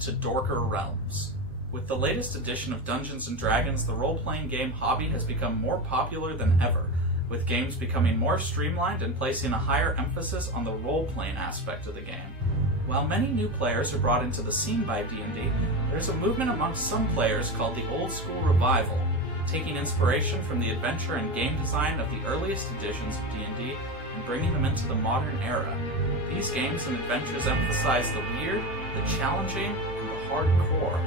to Dorker Realms. With the latest edition of Dungeons & Dragons, the role-playing game hobby has become more popular than ever, with games becoming more streamlined and placing a higher emphasis on the role-playing aspect of the game. While many new players are brought into the scene by D&D, there's a movement amongst some players called the Old School Revival, taking inspiration from the adventure and game design of the earliest editions of D&D and bringing them into the modern era. These games and adventures emphasize the weird, the challenging, and the hardcore.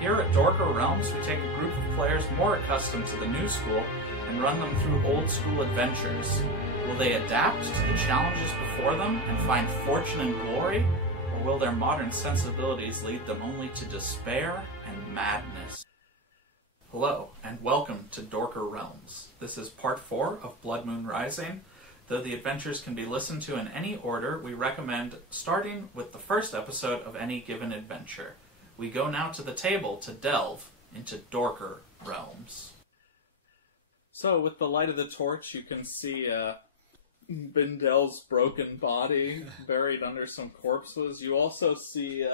Here at Dorker Realms, we take a group of players more accustomed to the new school and run them through old school adventures. Will they adapt to the challenges before them and find fortune and glory, or will their modern sensibilities lead them only to despair and madness? Hello, and welcome to Dorker Realms. This is part 4 of Blood Moon Rising. Though the adventures can be listened to in any order, we recommend starting with the first episode of any given adventure. We go now to the table to delve into Dorker Realms. So, with the light of the torch, you can see Bindel's broken body buried under some corpses. You also see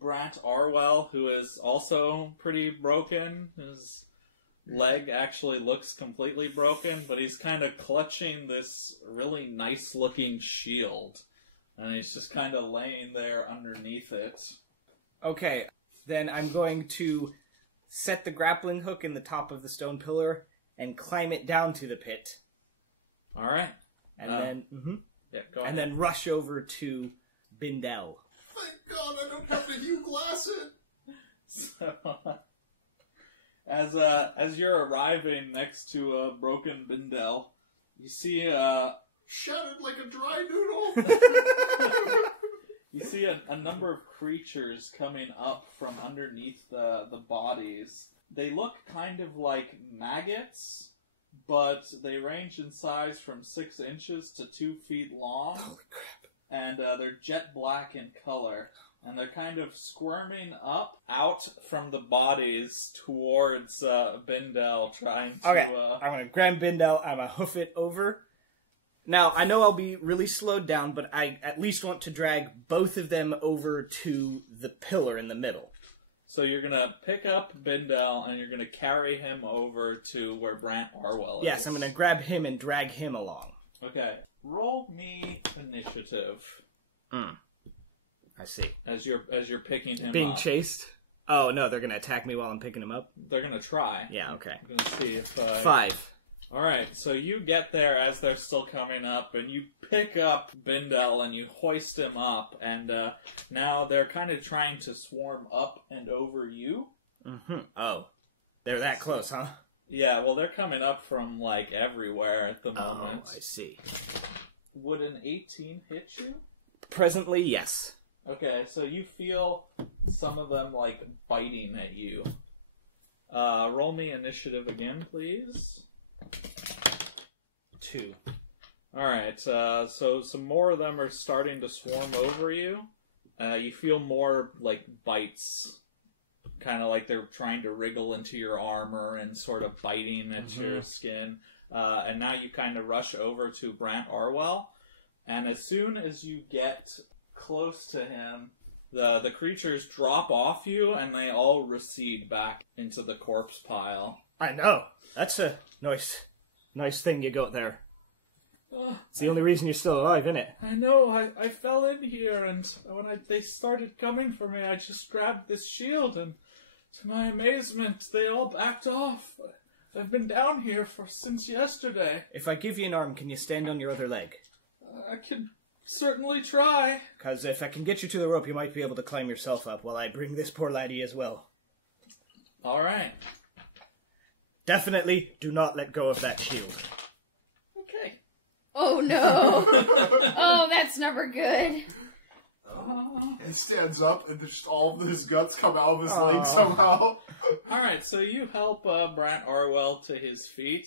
Brant Arwell, who is also pretty broken. His leg actually looks completely broken, but he's kind of clutching this really nice-looking shield. And he's just kind of laying there underneath it. Okay, then I'm going to set the grappling hook in the top of the stone pillar and climb it down to the pit. All right. And then yeah, go ahead. and then rush over to Bindel. Thank God I don't have to Hugh Glass it! So, as you're arriving next to a broken Bindel, you see Shattered like a dry noodle! you see a number of creatures coming up from underneath the bodies. They look kind of like maggots, but they range in size from 6 inches to 2 feet long. Holy crap. And they're jet black in color. And they're kind of squirming up out from the bodies towards Bindel, trying to... Okay, I'm going to grab Bindel, I'm going to hoof it over. Now, I know I'll be really slowed down, but I at least want to drag both of them over to the pillar in the middle. So you're going to pick up Bindel, and you're going to carry him over to where Brant Arwell is. Yes, I'm going to grab him and drag him along. Okay. Roll me initiative. I see. As you're picking him Being up. chased? Oh, no, they're going to attack me while I'm picking him up? They're going to try. Yeah, okay. I'm going to see if... 5. Alright, so you get there as they're still coming up, and you pick up Bindel and you hoist him up, and now they're kind of trying to swarm up and over you. Mm-hmm. Oh, they're that close, huh? Yeah, well, they're coming up from, like, everywhere at the moment. Oh, I see. Would an 18 hit you? Presently, yes. Okay, so you feel some of them, like, biting at you. Roll me initiative again, please. 2. Alright, so some more of them are starting to swarm over you. You feel more, like, bites. Kind of like they're trying to wriggle into your armor and sort of biting at your skin. And now you kind of rush over to Brant Arwell. And as soon as you get close to him, the creatures drop off you and they all recede back into the corpse pile. I know. That's a nice thing you got there. It's the only reason you're still alive, isn't it? I know, I fell in here, and when they started coming for me, I just grabbed this shield, and to my amazement, they all backed off. I've been down here since yesterday. If I give you an arm, can you stand on your other leg? I can certainly try. Because if I can get you to the rope, you might be able to climb yourself up while I bring this poor laddie as well. Alright. Definitely do not let go of that shield. Okay. Oh no! Oh, that's never good. He stands up and just all of his guts come out of his leg somehow. Alright, so you help Brant Arwell to his feet,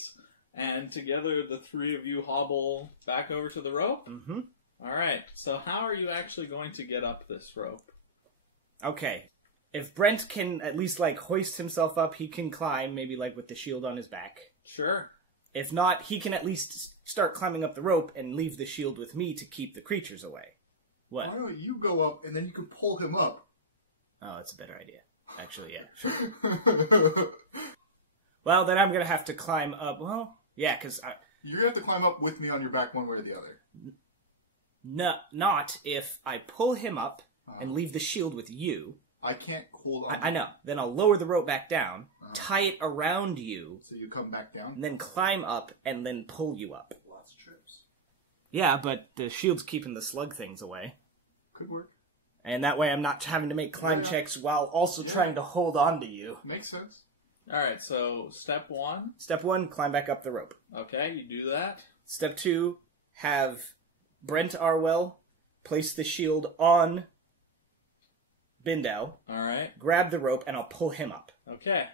and together the three of you hobble back over to the rope? Mm-hmm. Alright, so how are you actually going to get up this rope? Okay. If Brent can at least, like, hoist himself up, he can climb, maybe, like, with the shield on his back. Sure. If not, he can at least start climbing up the rope and leave the shield with me to keep the creatures away. What? Why don't you go up and then you can pull him up? Oh, that's a better idea. Actually, yeah, sure. Well, then I'm going to have to climb up. Well, yeah, because You're going to have to climb up with me on your back one way or the other. No, not if I pull him up and leave the shield with you. I can't hold on. I know. Then I'll lower the rope back down, tie it around you. So you come back down? And then climb up and then pull you up. Lots of trips. Yeah, but the shield's keeping the slug things away. Could work. And that way I'm not having to make climb checks while also trying to hold on to you. Makes sense. Alright, so step 1. Step 1, climb back up the rope. Okay, you do that. Step 2, have Brent Arwell place the shield on Bindal. Alright. Grab the rope, and I'll pull him up. Okay.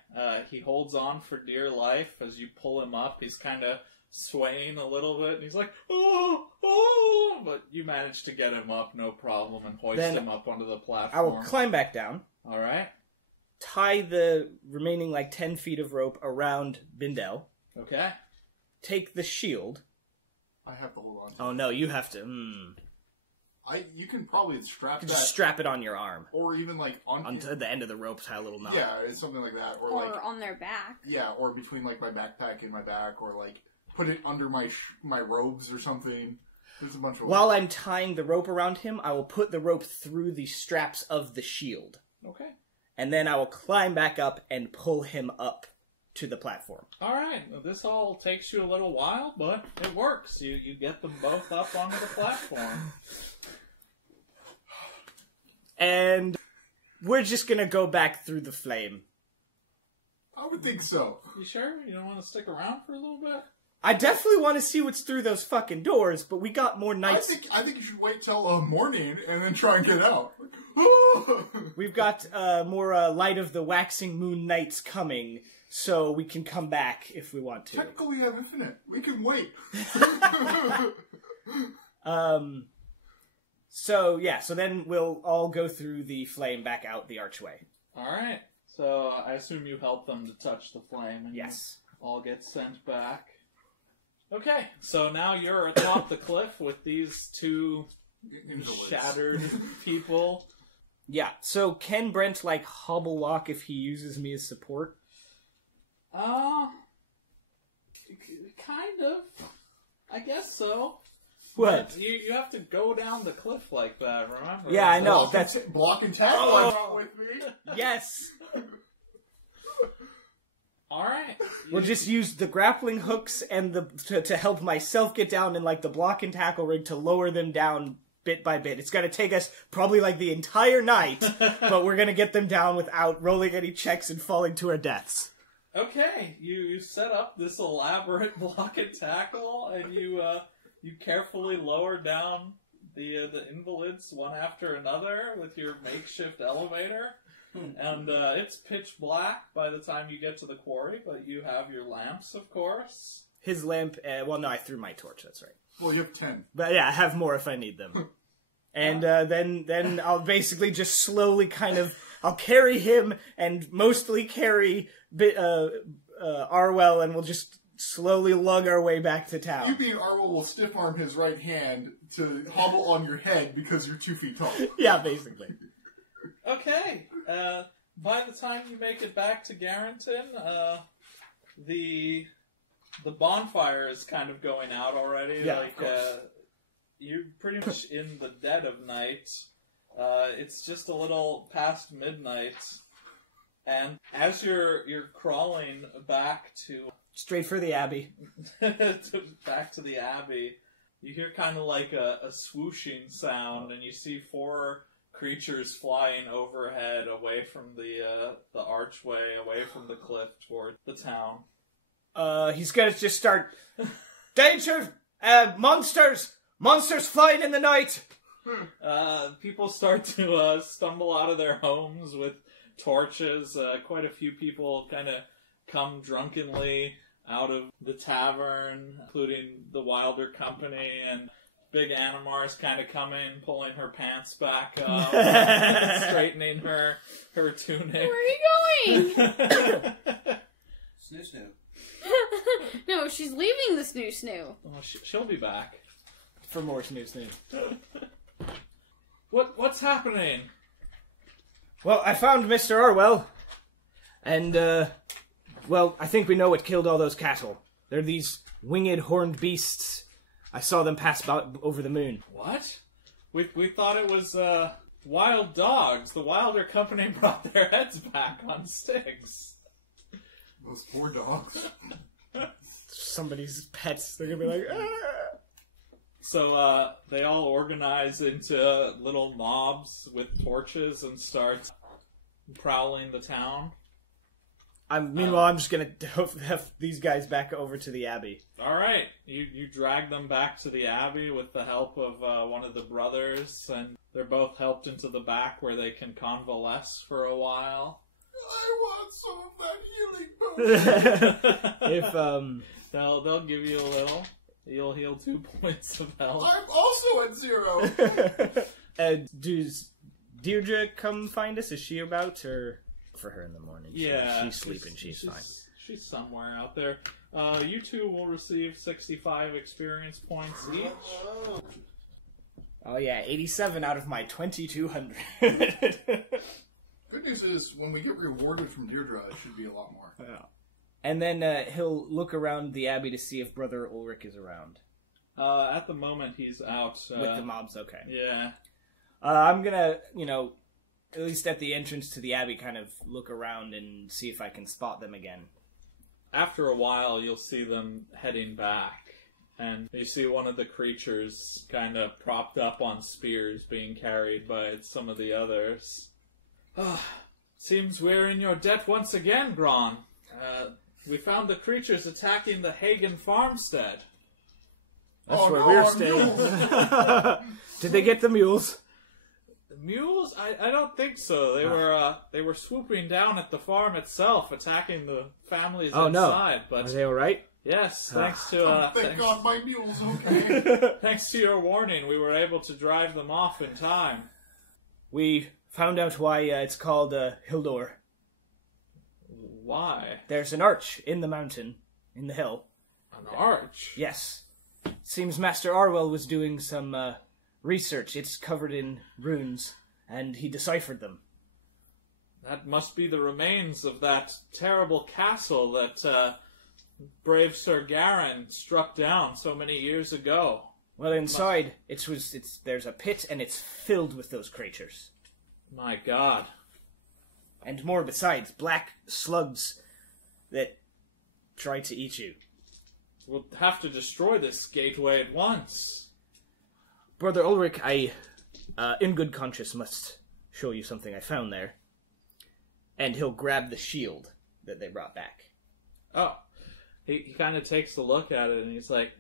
He holds on for dear life as you pull him up. He's kind of swaying a little bit, and he's like, oh, oh! But you manage to get him up, no problem, and hoist him up onto the platform. I will climb back down. Alright. Tie the remaining, 10 feet of rope around Bindal. Okay. Take the shield. I have to hold on to Oh, no, you have to. You can probably strap that. Just strap it on your arm. Or even, onto the end of the rope, tie a little knot. Yeah, it's something like that. Or on their back. Yeah, or between, my backpack and my back, or, put it under my robes or something. There's a bunch of While I'm tying the rope around him, I will put the rope through the straps of the shield. Okay. And then I will climb back up and pull him up to the platform. Alright, well, this all takes you a little while, but it works. You get them both up onto the platform. And we're just gonna go back through the flame. I would think so. You sure? You don't want to stick around for a little bit? I definitely want to see what's through those fucking doors, but we got more nights. I think you should wait till morning and then try and get out. We've got more Light of the Waxing Moon nights coming, so we can come back if we want to. Technically, we have infinite. We can wait. So then we'll all go through the flame back out the archway. Alright, so I assume you help them to touch the flame and Yes. you all get sent back. Okay, so now you're atop the cliff with these two shattered people. Yeah, so can Brent, hobble walk if he uses me as support? Kind of. I guess so. What? But you have to go down the cliff like that, remember? Yeah, I know. Block and tackle with me. Yes! Alright. We'll just use the grappling hooks and to help myself get down in the block and tackle rig to lower them down bit by bit. It's gonna take us probably the entire night, but we're gonna get them down without rolling any checks and falling to our deaths. Okay, you set up this elaborate block and tackle, and you carefully lower down the invalids one after another with your makeshift elevator. And it's pitch black by the time you get to the quarry, but you have your lamps, of course. His lamp, well, no, I threw my torch, that's right. Well, you have 10. But yeah, I have more if I need them. And then I'll basically just slowly I'll carry him and mostly carry Arwell, and we'll just slowly lug our way back to town. You being Arwell will stiff arm his right hand to hobble on your head because you're 2 feet tall. Yeah, basically. Okay, by the time you make it back to Garrington, the bonfire is kind of going out already. Yeah, of course. You're pretty much in the dead of night. It's just a little past midnight, and as you're crawling back to Straight for the Abbey. back to the Abbey, you hear kind of a swooshing sound, and you see 4 creatures flying overhead, away from the archway, away from the cliff toward the town. He's gonna just start, danger! Monsters! Monsters flying in the night! People start to stumble out of their homes with torches. Quite a few people kind of come drunkenly out of the tavern, including the Wilder Company, and Big Animar's kind of coming, pulling her pants back up, straightening her tunic. Where are you going? Snoo. No, she's leaving the snoo. Well, she'll be back. For more snoo. What's happening? Well, I found Mr. Orwell. And, well, I think we know what killed all those cattle. They're these winged, horned beasts. I saw them pass over the moon. What? We thought it was, wild dogs. The Wilder Company brought their heads back on sticks. Those poor dogs. Somebody's pets. They're gonna be like, ah! So, they all organize into little mobs with torches and start prowling the town. Meanwhile, I'm just gonna have these guys back over to the Abbey. Alright, you drag them back to the Abbey with the help of one of the brothers, and they're both helped into the back where they can convalesce for a while. I want some of that healing potion. They'll give you a little. You'll heal 2 points of health. I'm also at 0. Does Deirdre come find us? Is she about, or for her in the morning? Yeah, she's sleeping. She's fine. She's somewhere out there. You two will receive 65 experience points each. Oh yeah, 87 out of my 2,200. Good news is, when we get rewarded from Deirdre, it should be a lot more. Yeah. And then he'll look around the Abbey to see if Brother Ulrich is around. At the moment, he's out. With the mobs, okay. Yeah. I'm gonna, at least at the entrance to the Abbey, kind of look around and see if I can spot them again. After a while, you'll see them heading back. And you see one of the creatures kind of propped up on spears being carried by some of the others. Seems we're in your debt once again, Gron. We found the creatures attacking the Hagen farmstead. That's where we're staying. Did they get the mules? The mules? I don't think so. They were swooping down at the farm itself, attacking the families inside. No. But are they all right? yes, thanks to Thank God my mule's okay. thanks to your warning, we were able to drive them off in time. We found out why it's called Hildor. Why? There's an arch in the mountain, in the hill. An arch? Yes. Seems Master Arwell was doing some research. It's covered in runes, and he deciphered them. That must be the remains of that terrible castle that brave Sir Garan struck down so many years ago. Well, inside, there's a pit, and it's filled with those creatures. My God. And more besides, black slugs that try to eat you. We'll have to destroy this gateway at once. Brother Ulrich, I, in good conscience, must show you something I found there. And he'll grab the shield that they brought back. Oh. He kind of takes a look at it and he's like,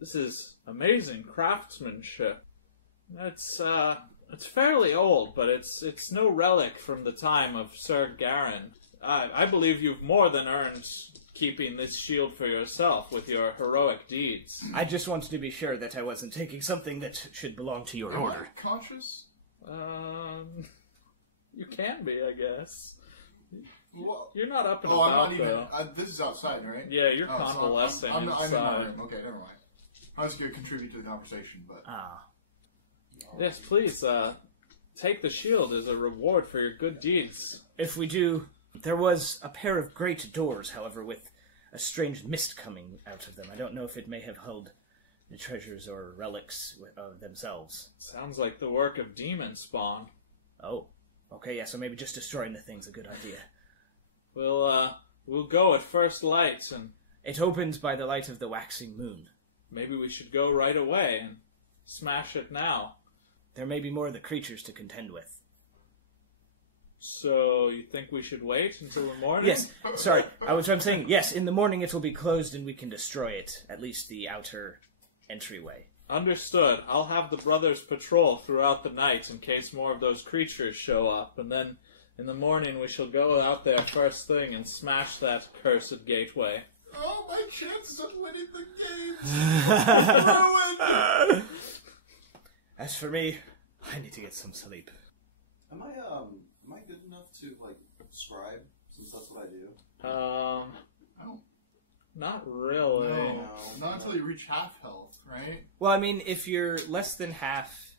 this is amazing craftsmanship. It's fairly old, but it's no relic from the time of Sir Garan. I believe you've more than earned keeping this shield for yourself with your heroic deeds. I just wanted to be sure that I wasn't taking something that should belong to your order. Am I conscious? You can be, I guess. Well, You're not up and I'm about, not even. though. This is outside, right? Yeah, you're Oh, so convalescing I'm in my inside. room. Okay, never mind. I was going to contribute to the conversation, but... Yes, please, take the shield as a reward for your good deeds. If we do... There was a pair of great doors, however, with a strange mist coming out of them. I don't know if it may have held the treasures or relics themselves. Sounds like the work of demon Spahn. Oh. Okay, yeah, so maybe just destroying the thing's a good idea. We'll go at first light, and... It opens by the light of the waxing moon. Maybe we should go right away and smash it now. There may be more of the creatures to contend with. So, you think we should wait until the morning? Yes, sorry. I'm saying, yes, in the morning it will be closed and we can destroy it. At least the outer entryway. Understood. I'll have the brothers patrol throughout the night in case more of those creatures show up, and then in the morning we shall go out there first thing and smash that cursed gateway. Oh, my chances of winning the game! Ruined! As for me, I need to get some sleep. Am I good enough to, scribe, since that's what I do? Oh. Not really. No, not until you reach half health, right? Well, I mean, if you're less than half,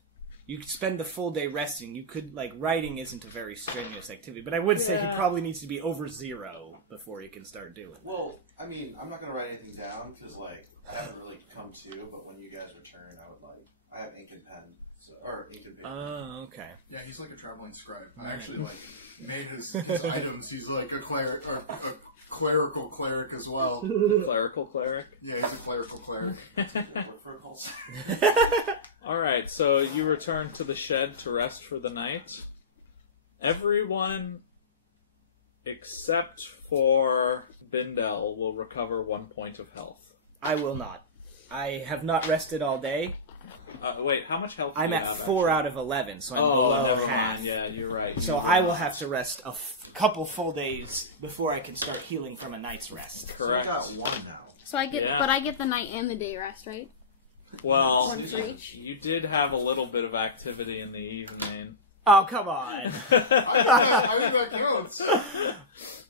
you could spend the full day resting. You could, like, writing isn't a very strenuous activity, but I would say he probably needs to be over 0 before he can start doing it. Well, I mean, I'm not going to write anything down because, like, I haven't really come to, but when you guys return, I have ink and pen. Or ink and paper. Oh, okay. Yeah, he's like a traveling scribe. I actually, like, made his items. He's like a cleric, or a clerical cleric as well. Clerical cleric? Yeah, he's a clerical cleric. Work for a call Alright, so you return to the shed to rest for the night. Everyone except for Bindel will recover 1 point of health. I will not. I have not rested all day. Wait, how much health do I'm you at have, 4 actually? out of 11, so I'm Oh, below never half. mind. Yeah, you're right. So I will have to rest a couple full days before I can start healing from a night's rest. Correct. So we got 1 now. So I get, Yeah. but I get the night and the day rest, right? Well, One for each. you did have a little bit of activity in the evening. Oh, come on. I think that counts.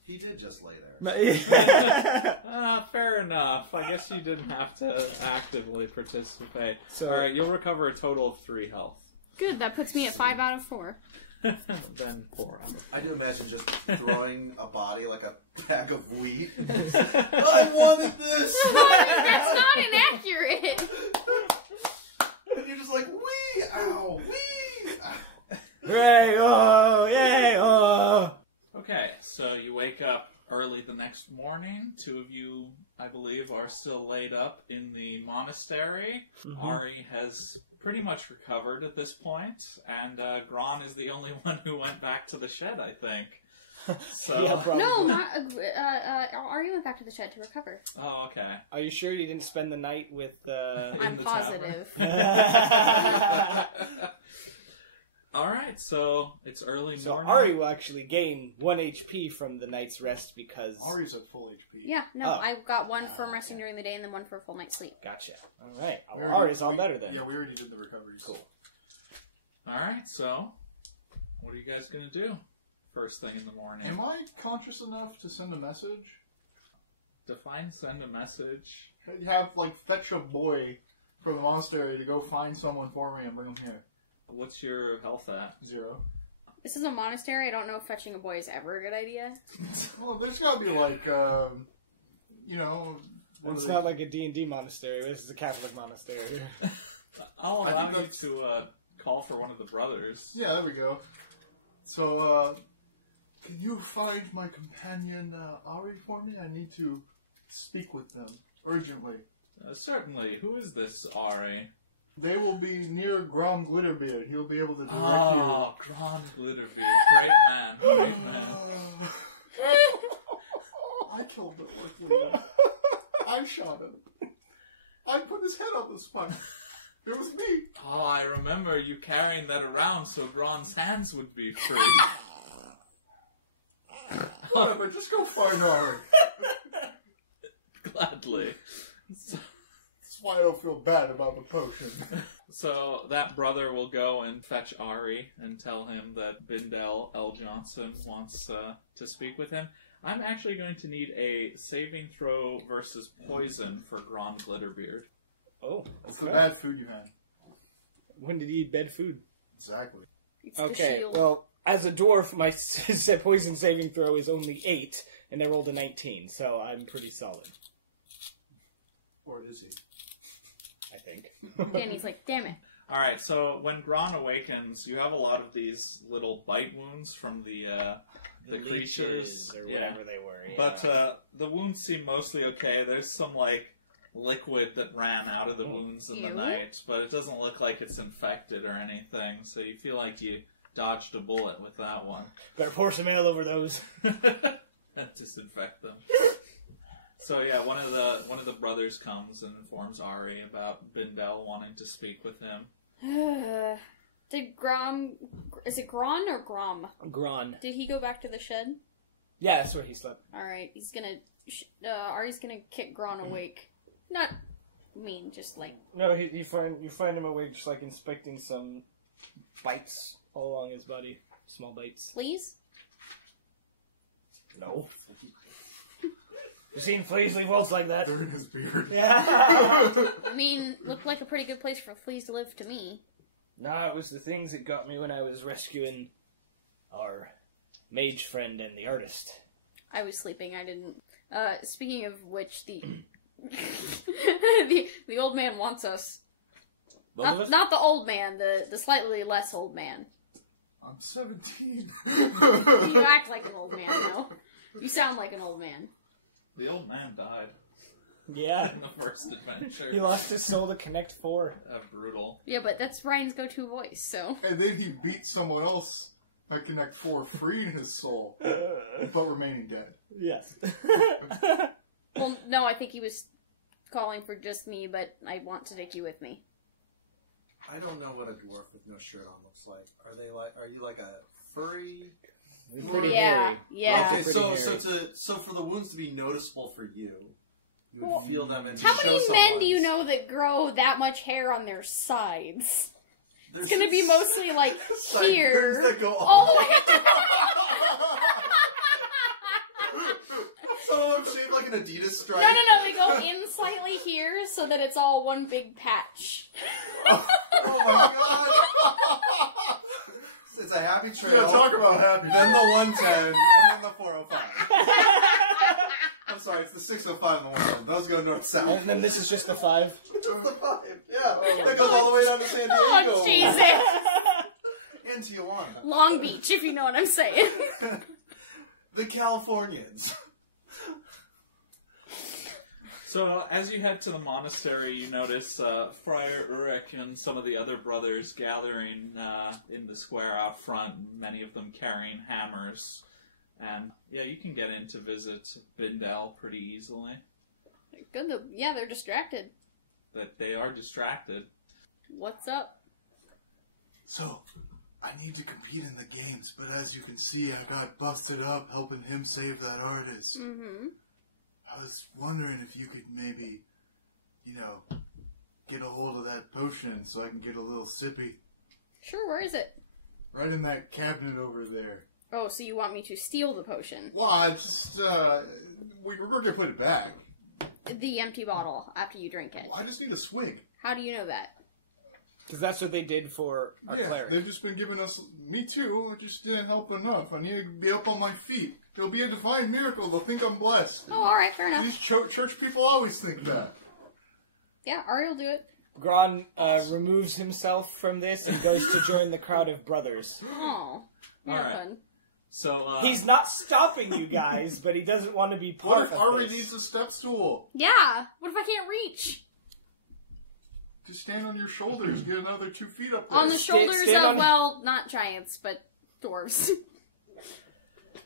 He did just lay there. Fair enough. I guess you didn't have to actively participate. So- Alright, you'll recover a total of 3 health. Good, that puts me at 5 out of 4. Then 4 out of 4. I do imagine just throwing a body like a bag of wheat. I wanted this! That's not inaccurate! And you're just like, wee! Ow! Wee! Hooray! Oh! Yay! Oh! Okay, so you wake up early the next morning. 2 of you, I believe, are still laid up in the monastery. Mm-hmm. Ari has pretty much recovered at this point, and Gron is the only one who went back to the shed, I think. So, Yeah, probably. No, not. Ari went back to the shed to recover. Oh, okay. Are you sure you didn't spend the night with, I'm the positive. Alright, so it's early So morning. Ari will actually gain 1 HP from the night's rest because... Ari's at full HP. Yeah, no, Oh. I got 1 from resting during the day and then 1 for a full night's sleep. Gotcha. Alright. We Well, already- Ari's all better then. Yeah, we already did the recoveries. Cool. Alright, so what are you guys going to do first thing in the morning? Am I conscious enough to send a message? Define send a message. You have, like, fetch a boy from the monastery to go find someone for me and bring him here. What's your health at? 0. This is a monastery. I don't know if fetching a boy is ever a good idea. Well, there's gotta be, like, you know... what It's are they- not like a D&D monastery. This is a Catholic monastery. I'll I allow think you that's- to call for one of the brothers. Yeah, there we go. So, can you find my companion, Ari, for me? I need to speak with them urgently. Certainly. Who is this Ari? They will be near Grom Glitterbeard. He'll be able to direct Oh, Gron Glitterbeard. Great man. Great man. I killed the orc leader. I shot him. I put his head on the spike. It was me. Oh, I remember you carrying that around so Gron's hands would be free. Whatever, just go find Ari. Gladly. That's why I don't feel bad about the potion. So that brother will go and fetch Ari and tell him that Bindel L. Johnson wants to speak with him. I'm actually going to need a saving throw versus poison for Gron Glitterbeard. Oh, It's the bad food you had. When did he eat bad food? Exactly. It's the Okay, shield. well, as a dwarf, my poison saving throw is only 8, and I rolled a 19, so I'm pretty solid, Or is he? I think. Danny's like, damn it. Alright, so when Gron awakens, you have a lot of these little bite wounds from the creatures. or Yeah. whatever they were. Yeah. But the wounds seem mostly okay. There's some, like, liquid that ran out of the wounds in the Ew. night, but it doesn't look like it's infected or anything, so you feel like you dodged a bullet with that one. Better pour some ale over those. And disinfect them. So yeah, one of the brothers comes and informs Ari about Bindel wanting to speak with him. Did Grom... Is it Gron or Grom? Gron. Did he go back to the shed? Yeah, that's where he slept. Alright, he's gonna... Ari's gonna kick Gron awake. Not mean, just like... No, you find him awake just like inspecting some bites all along his body. Small bites. Fleas? No. You seen fleas leave welts like that? They're in his beard. Yeah. I mean, looked like a pretty good place for fleas to live to me. No, it was the things that got me when I was rescuing our mage friend and the artist. I was sleeping. I didn't. Speaking of which, the the old man wants us. Not the old man, the slightly less old man. I'm 17. You act like an old man, though. You sound like an old man. The old man died Yeah. in the first adventure. He lost his soul to Connect 4. Brutal. Yeah, but that's Ryan's go-to voice, so... And then he beat someone else at Connect 4, freeing his soul, but remaining dead. Yes. Well, no, I think he was calling for just me, but I want to take you with me. I don't know what a dwarf with no shirt on looks like. Are you like a furry? Pretty Yeah, hairy. yeah. Okay, Pretty so for the wounds to be noticeable for you, you would Well, feel them and How show many men someone's- do you know that grow that much hair on their sides? There's It's gonna be mostly, like, sideburns here, that go all the way up to... Some of them shaped like an Adidas stripe. No, they go in slightly here so that it's all one big patch. Oh my god! It's a happy trail. Yeah, talk about happy. Then the 110, and then the 405. I'm sorry, it's the 605 and the 110. Those go north-south. And then this is just the 5. Just the 5. Yeah, that goes all the way down to San Diego. Oh, Jesus! And Tijuana. Long Beach, if you know what I'm saying. The Californians. So, as you head to the monastery, you notice Friar Urek and some of the other brothers gathering in the square out front, many of them carrying hammers. And, yeah, you can get in to visit Bindel pretty easily. Good, yeah, they're distracted. That they are distracted. What's up? So, I need to compete in the games, but as you can see, I got busted up helping him save that artist. Mm-hmm. I was wondering if you could maybe, get a hold of that potion so I can get a little sippy. Sure, where is it? Right in that cabinet over there. Oh, so you want me to steal the potion? Well, I just, we're going to put it back. The empty bottle, after you drink it. I just need a swig. How do you know that? Because that's what they did for our cleric. They've just been giving us, me too, I just didn't help enough. I need to be up on my feet. It'll be a divine miracle. They'll think I'm blessed. Oh, alright, fair enough. These church people always think that. Yeah, Ari will do it. Gron removes himself from this and goes to join the crowd of brothers. Oh, you're Alright. fun. So, He's not stopping you guys, but he doesn't want to be What part if of Ari this. needs a step stool? Yeah, what if I can't reach? Just stand on your shoulders, get another 2 feet up there. On the shoulders stand of, on- well, not giants, but dwarves.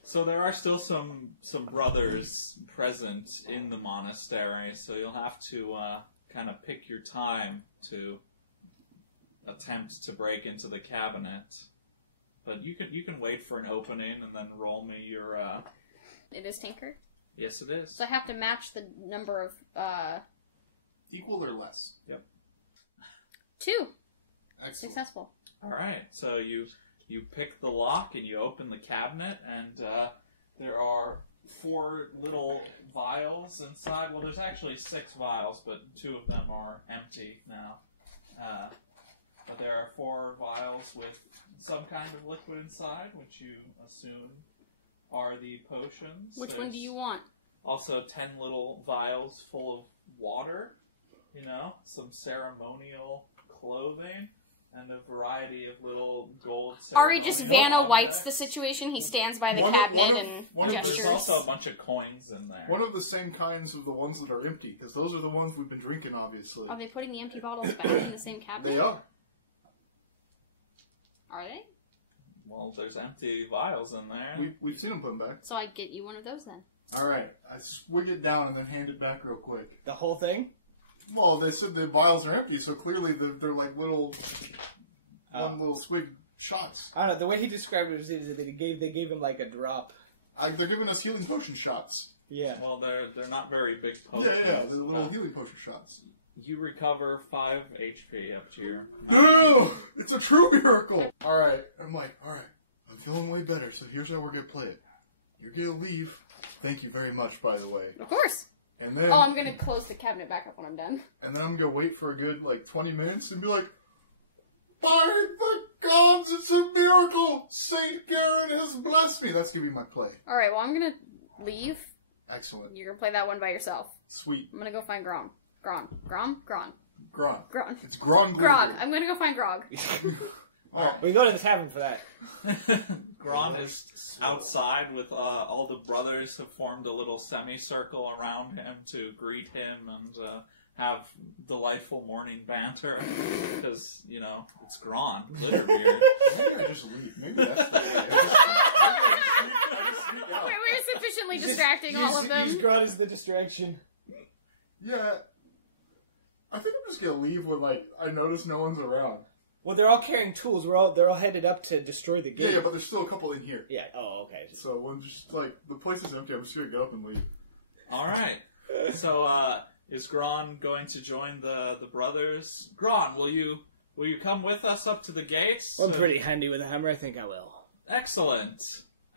So there are still some brothers present in the monastery, so you'll have to kind of pick your time to attempt to break into the cabinet. But you can wait for an opening and then roll me your. It is Tinker. Yes, it is. So I have to match the number of, Equal or less? 2. Excellent. Successful. All right. So you pick the lock and you open the cabinet, and there are 4 little vials inside. Well, there's actually 6 vials, but 2 of them are empty now. But there are 4 vials with some kind of liquid inside, which you assume are the potions. Which one do There's you want? Also 10 little vials full of water, some ceremonial clothing, and a variety of little gold Ari just ceremonial Vanna Whites objects. the situation. He stands by the One of- cabinet one of- and one of- There's gestures. also a bunch of coins in there. One of the same kinds of the ones that are empty, because those are the ones we've been drinking, obviously. Are they putting the empty bottles back in the same cabinet? They are. Are they? Well, there's empty vials in there. We've seen them put them back. So I get you one of those then. Alright, I swig it down and then hand it back real quick. The whole thing? Well, they said the vials are empty, so clearly they're like little, one little swig shots. I don't know. The way he described it is that they gave him like a drop. They're giving us healing potion shots. Yeah. Well, they're not very big potions. Yeah, they're little healing potion shots. You recover 5 HP up to your... No! It's a true miracle! Alright, I'm like, alright, I'm feeling way better, so here's how we're gonna play it. You're gonna leave. Thank you very much, by the way. Of course. And then, Oh, I'm gonna close the cabinet back up when I'm done. and then I'm gonna wait for a good, 20 minutes and be like, By the gods, it's a miracle! Saint Garan has blessed me! That's gonna be my play. Alright, well, I'm gonna leave. Excellent. You're gonna play that one by yourself. Sweet. I'm gonna go find Grom. Gron. It's Gron. Grog. I'm gonna go find Grog. We go to the tavern for that. Gron is outside with all the brothers have formed a little semicircle around him to greet him and have delightful morning banter because, you know, it's Gron, Glitterbeard. Maybe I just leave. Maybe that's the way. Wait, we're sufficiently distracting all of them. Use Gron as the distraction. Yeah. I think I'm just gonna leave when, like, I notice no one's around. Well, they're all carrying tools. They're all headed up to destroy the gate. Yeah, but there's still a couple in here. Yeah. Oh, okay. So when just like the place is empty, I'm just gonna get up and leave. All right. So is Gron going to join the brothers? Gron, will you come with us up to the gates? I'm pretty handy with a hammer. I think I will. Excellent.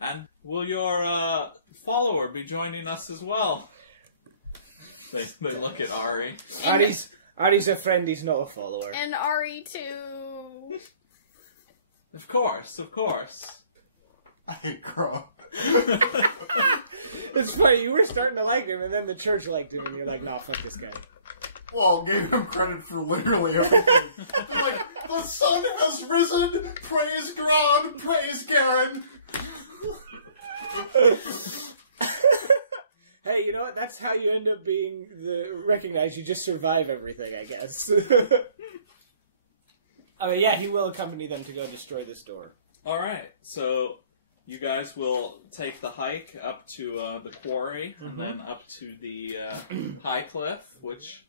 And will your follower be joining us as well? They look at Ari. Ari's a friend. He's not a follower. And Ari, too. Of course. I hate Gron. It's funny. You were starting to like him, and then the church liked him, and you're like, "Nah, fuck this guy." Well, gave him credit for literally everything. They're like, the sun has risen. Praise Gron. Praise Garan. Hey, you know what? That's how you end up being recognized. You just survive everything, I guess. I mean, yeah, he will accompany them to go destroy this door. All right. So you guys will take the hike up to the quarry and then up to the high cliff, which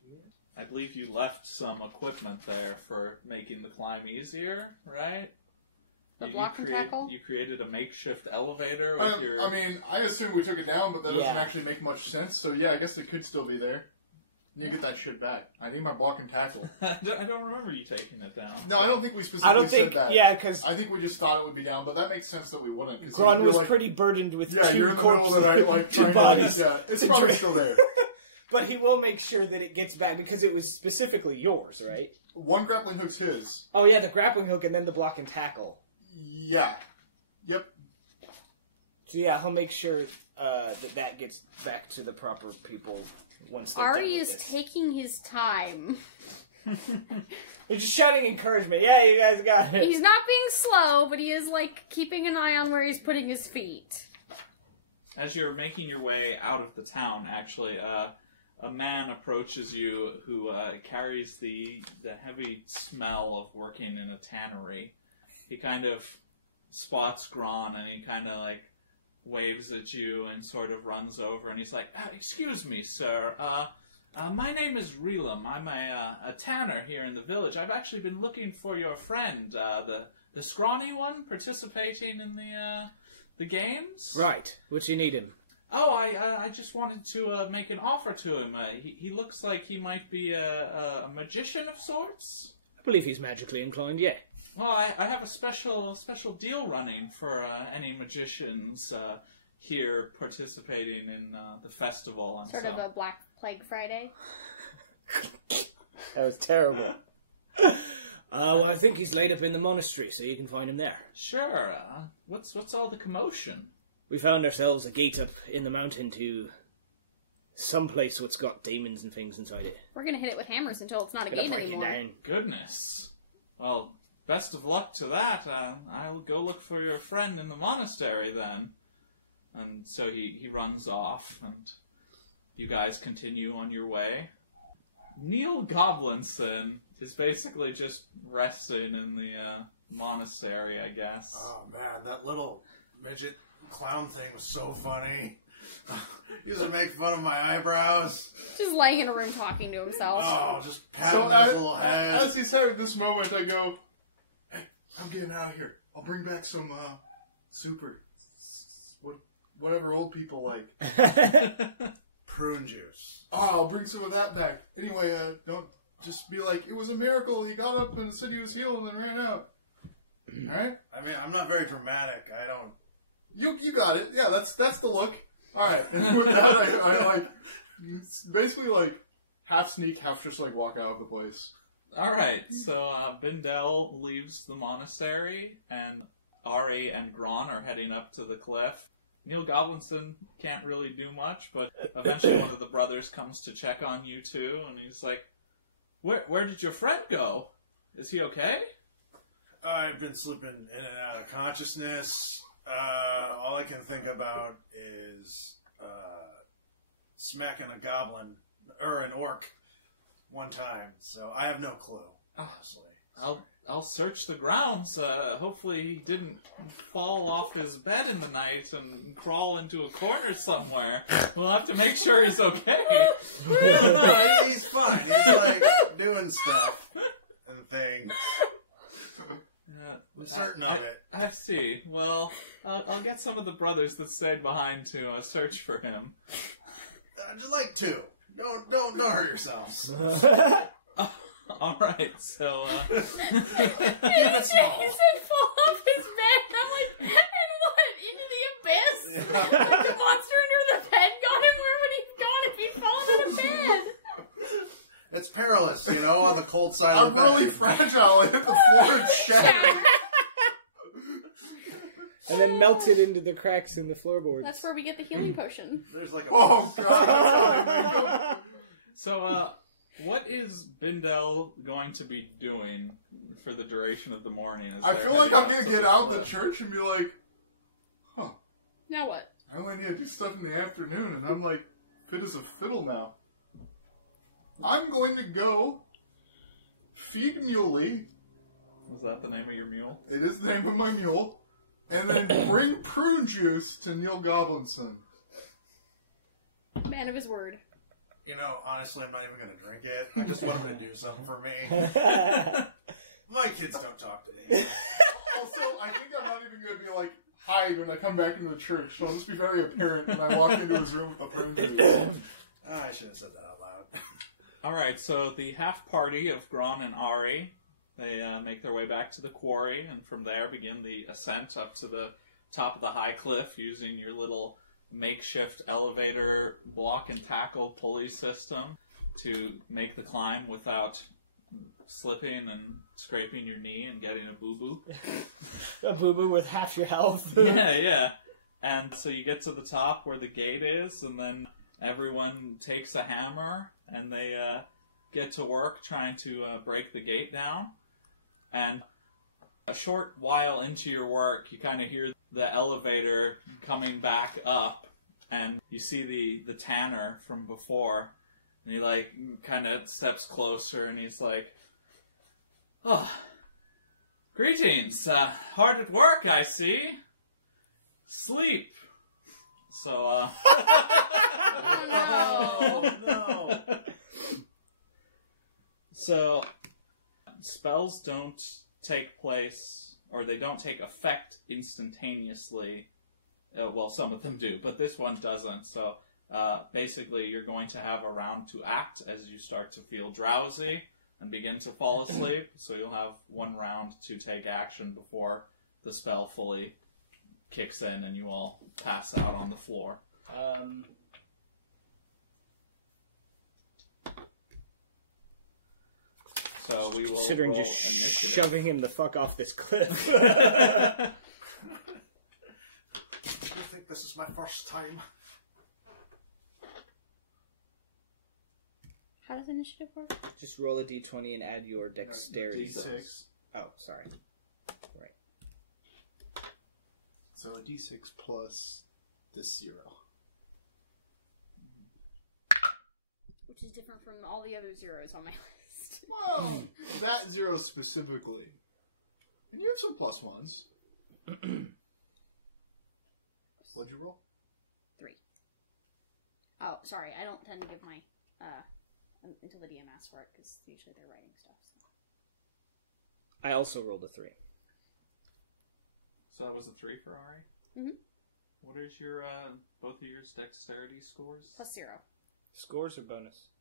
I believe you left some equipment there for making the climb easier, right? The block and tackle? You created a makeshift elevator with your... I mean, I assume we took it down, but that Yeah. doesn't actually make much sense. So yeah, I guess it could still be there. You get that shit back. I need my block and tackle. I don't remember you taking it down. No, I don't think we specifically said that. Yeah, because I think we just thought it would be down, but that makes sense that we wouldn't. Gron was like, pretty burdened with yeah, two you're in the middle of corpses, the night, like, two trying bodies. to, yeah, it's to probably drag. still there. But he will make sure that it gets back, because it was specifically yours, right? One grappling hook's his. Oh yeah, the grappling hook and then the block and tackle. Yeah. Yep. So yeah, he'll make sure that gets back to the proper people once they're Ari done with is this. taking his time. They're just shouting encouragement. Yeah, you guys got it. He's not being slow, but he is, like, keeping an eye on where he's putting his feet. As you're making your way out of the town, actually, a man approaches you who carries the heavy smell of working in a tannery. He kind of spots Gron and he kind of like waves at you and sort of runs over and he's like, "Excuse me, sir. My name is Relam. I'm a tanner here in the village. I've actually been looking for your friend, the scrawny one participating in the games." Right. What you need him? Oh, I just wanted to make an offer to him. He looks like he might be a magician of sorts. I believe he's magically inclined. Yeah. Well, I have a special deal running for any magicians here participating in the festival. And Sort of a Black Plague Friday. That was terrible. Well, I think he's laid up in the monastery, so you can find him there. Sure. What's all the commotion? We found ourselves a gate up in the mountain to someplace what's got demons and things inside it. We're gonna hit it with hammers until it's not a Gonna game break it anymore. down. Goodness. Well, best of luck to that. I'll go look for your friend in the monastery then. And so he runs off, and you guys continue on your way. Neil Goblinson is basically just resting in the monastery, I guess. Oh man, that little midget clown thing was so funny. He used to make fun of my eyebrows. Just laying in a room talking to himself. Oh, just patting his little head. As he's having this moment, I go, "Hey, I'm getting out of here. I'll bring back some super, whatever old people like. Prune juice. Oh, I'll bring some of that back. Anyway, don't just be like, it was a miracle. He got up and said he was healed and then ran out. All right? I mean, I'm not very dramatic. I don't. You got it. Yeah, that's the look. All right. And with that, I like basically like half sneak, half just like walk out of the place. Alright, so Bindel leaves the monastery, and Ari and Gron are heading up to the cliff. Neil Goblinson can't really do much, but eventually one of the brothers comes to check on you two, and he's like, Where did your friend go? Is he okay? I've been slipping in and out of consciousness. All I can think about is smacking a goblin, or an orc, one time. So I have no clue, honestly. I'll search the grounds. Hopefully he didn't fall off his bed in the night and crawl into a corner somewhere. We'll have to make sure he's okay. No, he's fine. He's like doing stuff and things. I'm certain of it. I see. Well, I'll get some of the brothers that stayed behind to search for him. Just like two. Don't hurt yourselves. All right, so He said fall off his bed. I'm like, and what? Into the abyss? Like the monster under the bed got him. Where would he have gone if he'd fallen out of bed? It's perilous, on the cold side of I'm the bed. really fragile. I hit the floor and shattered. And then melted into the cracks in the floorboards. That's where we get the healing potion. There's like a... Oh, God. So, what is Bindel going to be doing for the duration of the morning? I feel like I'm going to get out of the church and be like, Now what? I only need to do stuff in the afternoon, and I'm like, fit as a fiddle now. I'm going to go feed Muley. Was that the name of your mule? It is the name of my mule. And then bring prune juice to Neil Goblinson. Man of his word. Honestly, I'm not even going to drink it. I just want him to do something for me. My kids don't talk to me. Also, I think I'm not even going to be like, hide when I come back into the church. So I'll just be very apparent when I walk into his room with the prune juice. I should have said that out loud. Alright, so the half party of Gron and Ari, they make their way back to the quarry, and from there begin the ascent up to the top of the high cliff using your little makeshift elevator block and tackle pulley system to make the climb without slipping and scraping your knee and getting a boo-boo. A boo-boo with half your health. Yeah. And so you get to the top where the gate is, and then everyone takes a hammer, and they get to work trying to break the gate down. And a short while into your work, you kind of hear the elevator coming back up, and you see the tanner from before, and he kind of steps closer, and he's like, "Oh, greetings, hard at work, I see. Sleep." So, Oh No. So, spells don't take place, or they don't take effect instantaneously. Well, some of them do, but this one doesn't. So, basically, you're going to have a round to act as you start to feel drowsy and begin to fall asleep. So you'll have one round to take action before the spell fully kicks in and you all pass out on the floor. So we will Considering roll just initiative. shoving him the fuck off this cliff. I think this is my first time. How does initiative work? Just roll a d20 and add your dexterity. D6. Oh, sorry. Right. So a d6 plus this 0. Which is different from all the other zeros on my list. Well, that 0 specifically. And you had some plus ones. What'd you roll? 3. Oh, sorry. I don't tend to give my until the DM asks for it because usually they're writing stuff. So. I also rolled a 3. So that was a 3 for Ari? Mm-hmm. What is your, both of your dexterity scores? Plus 0. Scores or bonus?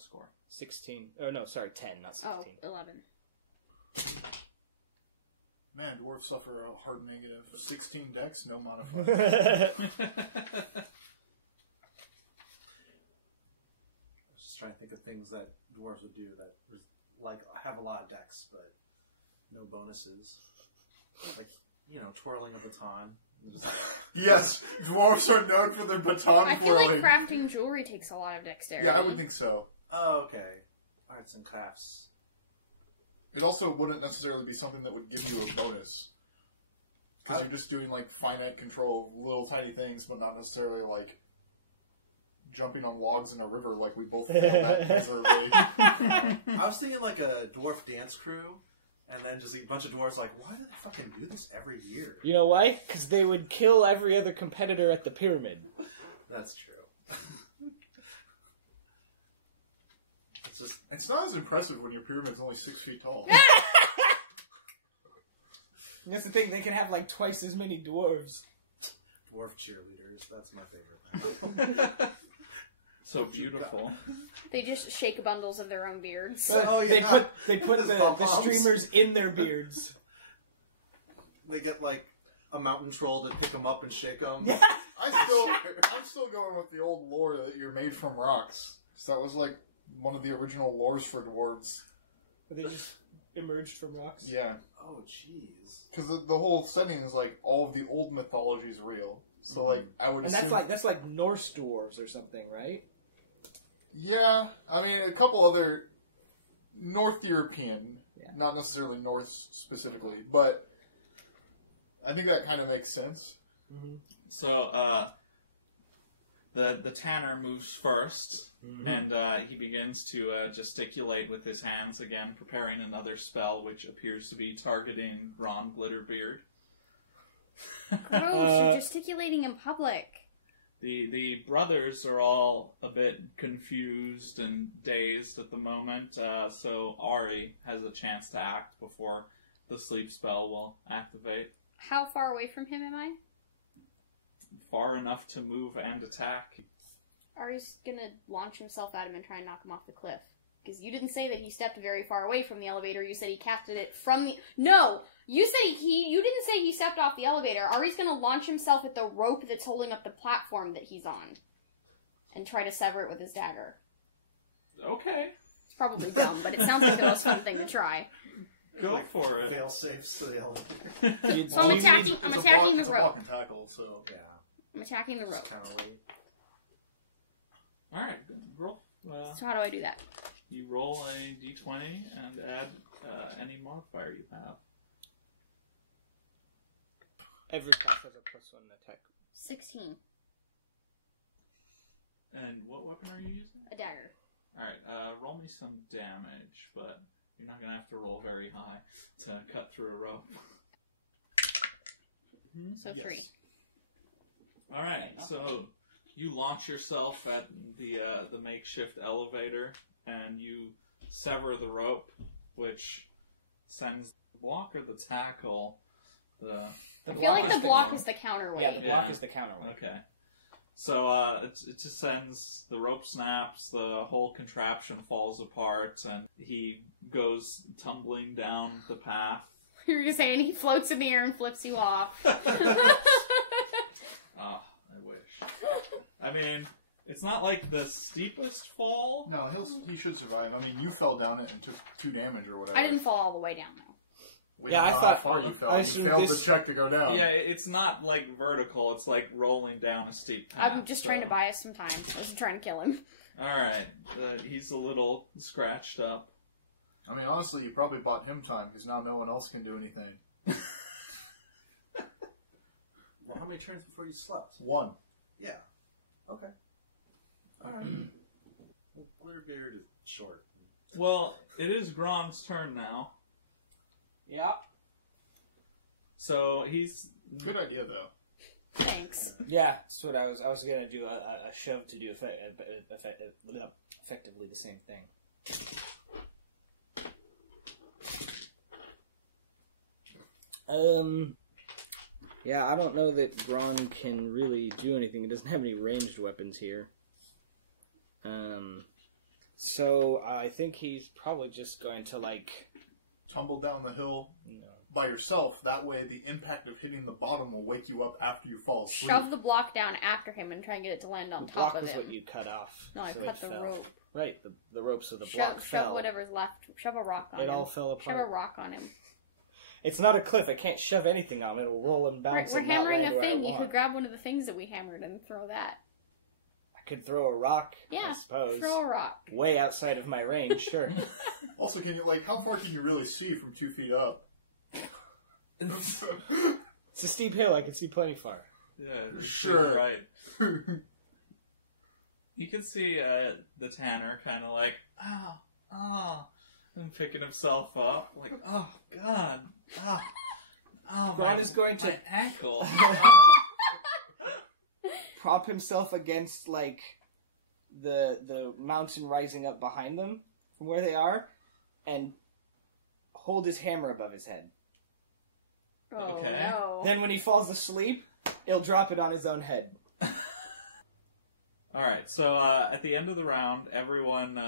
Score. 16. Oh, no, sorry, 10, not 16. Oh, 11. Man, dwarves suffer a hard negative. 16 dex, no modifier. I was just trying to think of things that dwarves would do that was like I have a lot of decks, but no bonuses. Like, you know, twirling a baton. Yes, dwarves are known for their baton I feel like twirling. crafting jewelry takes a lot of dexterity. Yeah, I would think so. Oh, okay. Arts and crafts. It also wouldn't necessarily be something that would give you a bonus. Because you're just doing, like, finite control of little tiny things, but not necessarily, like, jumping on logs in a river like we both failed at miserably. I was thinking like a dwarf dance crew, and then just a bunch of dwarves like, why do they fucking do this every year? You know why? Because they would kill every other competitor at the pyramid. That's true. It's not as impressive when your pyramid's only 6 feet tall. That's the thing, they can have like twice as many dwarves. Dwarf cheerleaders, that's my favorite. So beautiful. They just shake bundles of their own beards. Oh, yeah. They put the streamers in their beards. They get like a mountain troll to pick them up and shake them. I'm still going with the old lore that you're made from rocks. So that was like one of the original lores for dwarves. They just emerged from rocks. Yeah. Oh, jeez. Because the whole setting is like all of the old mythology is real. So like I would And assume... that's like Norse dwarves or something, right? Yeah, I mean a couple other North European, not necessarily Norse specifically, but I think that kind of makes sense. Mm-hmm. So the tanner moves first. And he begins to gesticulate with his hands again, preparing another spell, which appears to be targeting Ron Glitterbeard. Gross, you're gesticulating in public. The brothers are all a bit confused and dazed at the moment, so Ari has a chance to act before the sleep spell will activate. How far away from him am I? Far enough to move and attack. Ari's gonna launch himself at him and try and knock him off the cliff. Because you didn't say that he stepped very far away from the elevator. You said he casted it from the... No! You said you didn't say he stepped off the elevator. Ari's gonna launch himself at the rope that's holding up the platform that he's on. And try to sever it with his dagger. Okay. It's probably dumb, but it sounds like the most fun thing to try. Go for it. Fail safes to the elevator. So I'm attacking the It's a rope. block and tackle, so... Yeah. I'm attacking the rope. Kind of late. Alright, roll. So how do I do that? You roll a d20 and add any modifier you have. Every class has a +1 attack. 16. And what weapon are you using? A dagger. Alright, roll me some damage, but you're not going to have to roll very high to cut through a rope. So 3. Alright, so you launch yourself at the makeshift elevator, and you sever the rope, which sends the block or the tackle. I feel like the block is the counterweight. Yeah, the block is the counterweight. Okay. So it just sends, the rope snaps, the whole contraption falls apart, and he goes tumbling down the path. You're just saying he floats in the air and flips you off. Ah, I wish. I mean, it's not like the steepest fall. No, he should survive. I mean, you fell down it and took 2 damage or whatever. I didn't fall all the way down, though. We Yeah, don't I know thought- how far you fell. I You assumed failed this- the check to go down. Yeah, it's not like vertical, it's like rolling down a steep path. I'm just trying to buy us some time. I wasn't trying to kill him. Alright, he's a little scratched up. I mean, honestly, you probably bought him time because now no one else can do anything. Well, how many turns before you slept? 1. Yeah. Okay. Alright. Well, Glitterbeard is short. Well, it is Gron's turn now. Yeah. So he's... Good idea, though. Thanks. Yeah, that's what I was going to do, a shove to do effectively the same thing. Yeah, I don't know that Gron can really do anything. He doesn't have any ranged weapons here. So I think he's probably just going to, like... Tumble down the hill No. by yourself. That way, the impact of hitting the bottom will wake you up after you fall asleep. Shove the block down after him and try and get it to land on The top block of was him. what you cut off. No, I so cut it the fell. rope. Right, the ropes of the block fell. Shove whatever's left. Shove a rock on him. It all fell apart. Shove a rock on him. It's not a cliff. I can't shove anything on it. It'll roll and bounce. We're hammering a thing. You could grab one of the things that we hammered and throw that. I could throw a rock, Yeah, I suppose. throw a rock. Way outside of my range, sure. Also, can you how far can you really see from 2 feet up? It's a steep hill. I can see plenty far. Yeah, sure. Right. You can see the Tanner kind of like, and picking himself up, like, oh god, Ron is going to my ankle. prop himself against like the mountain rising up behind them from where they are, and hold his hammer above his head. Oh Okay. no! Then when he falls asleep, he'll drop it on his own head. All right, so at the end of the round, everyone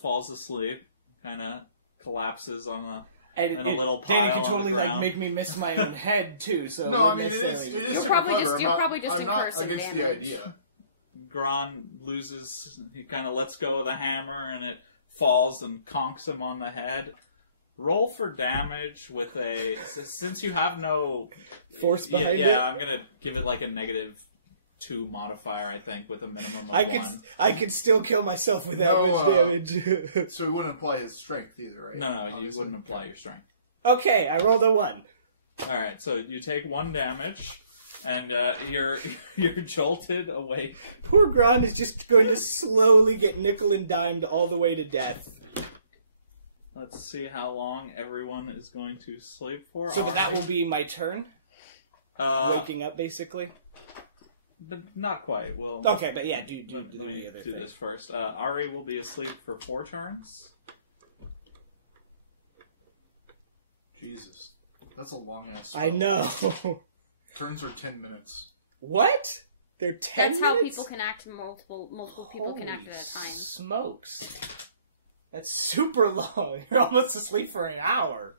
falls asleep, kind of collapses on a little pile. Danny could on the totally ground. make me miss my own head too. So No, I wouldn't mean, it necessarily. is You'll super probably clever. just- you'll probably just I'm incur not some against damage. the idea. Gron loses, he kind of lets go of the hammer and it falls and conks him on the head. Roll for damage with a, since you have no Force behind it? Yeah, I'm going to give it like a -2 modifier, I think, with a minimum of 1. I could still kill myself without No, much damage. So he wouldn't apply his strength either, right? No, you Obviously. wouldn't apply your strength. Okay, I rolled a 1. Alright, so you take 1 damage, and you're jolted awake. Poor Gron is just going to slowly get nickel and dimed all the way to death. Let's see how long everyone is going to sleep for. So that will be my turn, waking up basically. But not quite. Well, Okay, but yeah, do let the me other do thing. this first. Ari will be asleep for 4 turns. Jesus. That's a long ass I know. Turns are 10 minutes. What? They're 10 That's how minutes? people can act. Multiple people can act at a time. Smokes. That's super long. You're almost asleep for an hour.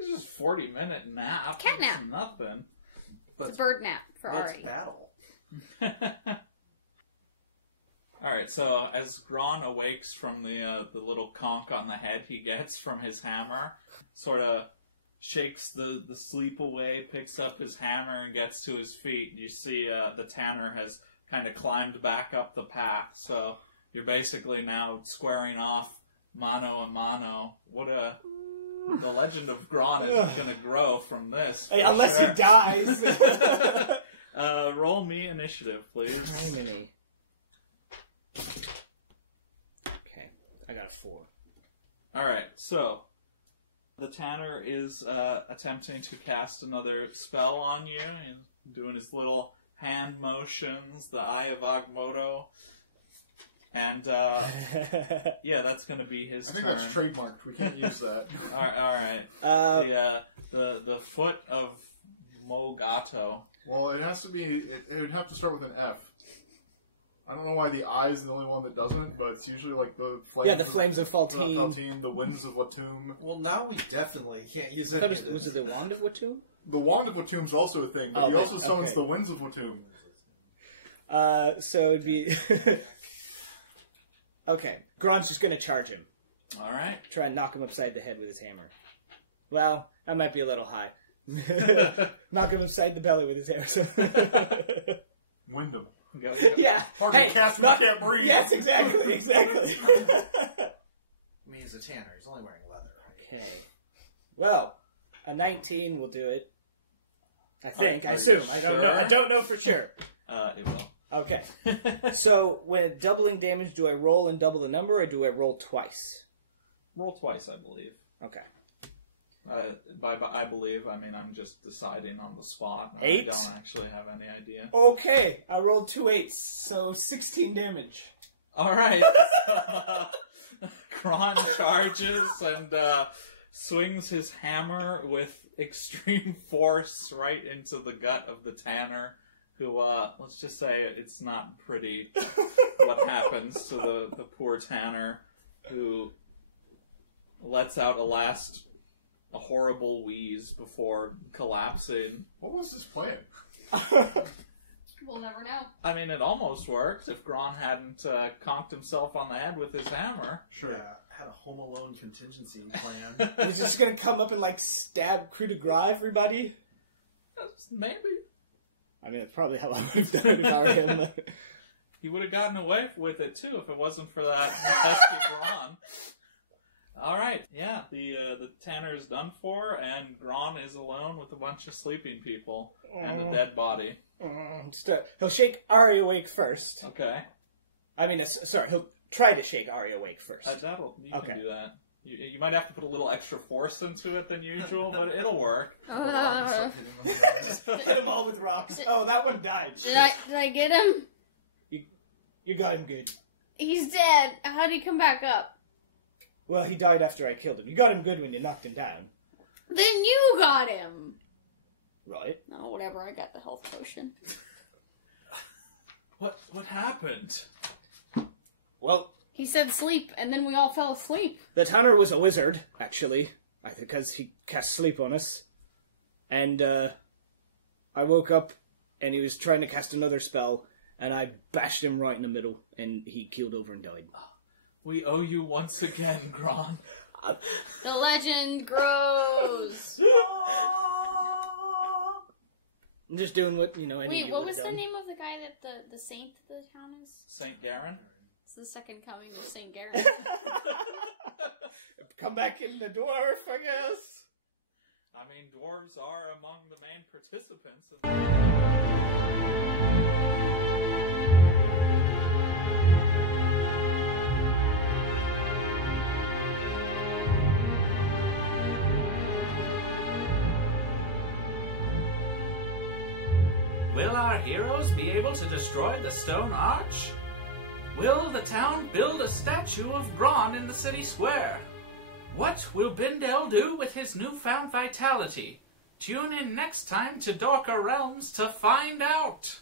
It's just 40-minute nap. Cat nap. It's nothing. It's a bird nap for Let's Ari. battle. Alright, so as Gron awakes from the little conk on the head he gets from his hammer, sort of shakes the sleep away, picks up his hammer, and gets to his feet. You see the Tanner has kind of climbed back up the path, so you're basically now squaring off mano a mano. The legend of Gron is going to grow from this. Hey, unless sure. he dies. Roll me initiative, please. Criminy. Okay, I got a 4. Alright, so the Tanner is attempting to cast another spell on you. He's doing his little hand motions, the Eye of Agamotto. And, yeah, that's going to be his I think turn. that's trademarked. We can't use that. Alright. The foot of Mogato. Well, it has to be. It would have to start with an F. I don't know why the I is the only one that doesn't, but it's usually like the flames. Yeah, the flames of Faltine. The winds of Watum. Well, now we definitely can't use I it. thought was it the Wand of Watum? The wand of Watum's also a thing, but Oh, he also okay. summons the winds of Watum. So it'd be... Okay, Gron's just gonna charge him. Alright. Try and knock him upside the head with his hammer. Well, that might be a little high. Knock him upside the belly with his hammer. Wyndham. Go. Yeah. Part of the cast when you can't breathe. Yes, exactly. I mean, he's a tanner. He's only wearing leather. Right? Okay. Well, a 19 will do it. I think. Are I you assume. I don't know. sure? I don't know for sure. It will. Okay. So, when doubling damage, do I roll and double the number, or do I roll twice? Roll twice, I believe. Okay. By I believe, I mean I'm just deciding on the spot. 8? I don't actually have any idea. Okay. I rolled 2 8s, so 16 damage. Alright. Kron charges and swings his hammer with extreme force right into the gut of the Tanner, who, let's just say it's not pretty what happens to the poor Tanner, who lets out a horrible wheeze before collapsing. What was his plan? We'll never know. I mean, it almost worked if Gron hadn't conked himself on the head with his hammer. Sure. Yeah, had a Home Alone contingency plan. He's just gonna come up and like stab coup de grace everybody. Maybe. I mean, that's probably how I would have done it if I were him. He would have gotten away with it too if it wasn't for that pesky Gron. All right, yeah, the Tanner is done for, and Gron is alone with a bunch of sleeping people and a dead body. He'll shake Ari awake first. Okay, I mean, sorry, he'll try to shake Ari awake first. you Okay. can do that. You might have to put a little extra force into it than usual, but it'll work. Hit him all with rocks. Oh, that one died. Did I get him? You got him good. He's dead. How did he come back up? Well, he died after I killed him. You got him good when you knocked him down. Then you got him. Right. No, whatever. I got the health potion. What happened? Well, He said sleep, and then we all fell asleep. the Tanner was a wizard, actually. I think because he cast sleep on us. And, I woke up, and he was trying to cast another spell, and I bashed him right in the middle, and he keeled over and died. We owe you once again, Gron. The legend grows. I'm just doing what, I Wait, knew you what would've was the done. name of the guy that the saint of the town is? Saint Garan? It's the second coming of Saint Garan. Come back in the dwarf, I guess. I mean, dwarves are among the main participants. Will our heroes be able to destroy the stone arch? Will the town build a statue of Gron in the city square? What will Bindel do with his newfound vitality? Tune in next time to Dorker Realms to find out!